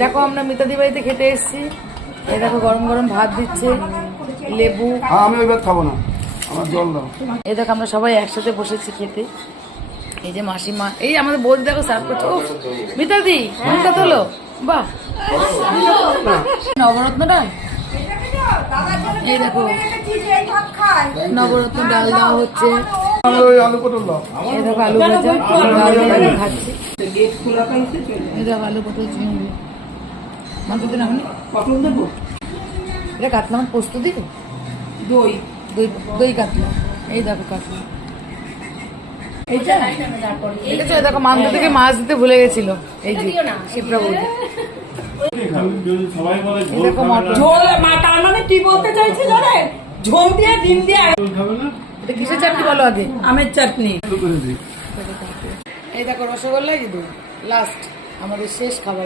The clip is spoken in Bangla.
দেখো আমরা মিতাদি বাড়িতে খেতে এসেছি। এই দেখো গরম গরম ভাত দিচ্ছে, লেবু। আমি ওই ভাত খাবো না, আমার জল দাও। এই দেখো আমরা সবাই একসাথে বসেছি খেতে। এই যে মাসিমা, এই আমাদের বৌদি দেখো সার্ভ করছে। ও মিতাদি মনটা তোলো, বাহ। নবরত্ন ডাল, এই দেখো নবরত্ন ডাল দেওয়া হচ্ছে। আলু পটল দাও। এই দেখো আলু ভাজা, ডাল দিয়ে আমি খাচ্ছি। এই দেখো আলু পটল চিংড়ি। মাংস দিন এখন পটল দেবো। এটা কাতলা মাছ পোস্ত দিবে, দই দই দই কাতলা। এই দেখো কাতলা, এইটা দেখেছো? দেখো মাংস থেকে মাছ দিতে ভুলে গেছিল এই যে শিপ্রা বৌদি। দেখো মটন ঝোল, তার মানে কি বলতে চাইছি জানে? ঝোল দিয়ে ডিম দিয়ে। এটা কিসের চাটনি বলো আগে? আমের চাটনি। এই দেখো রসগোল্লা, কিন্তু লাস্ট আমাদের শেষ খাবার।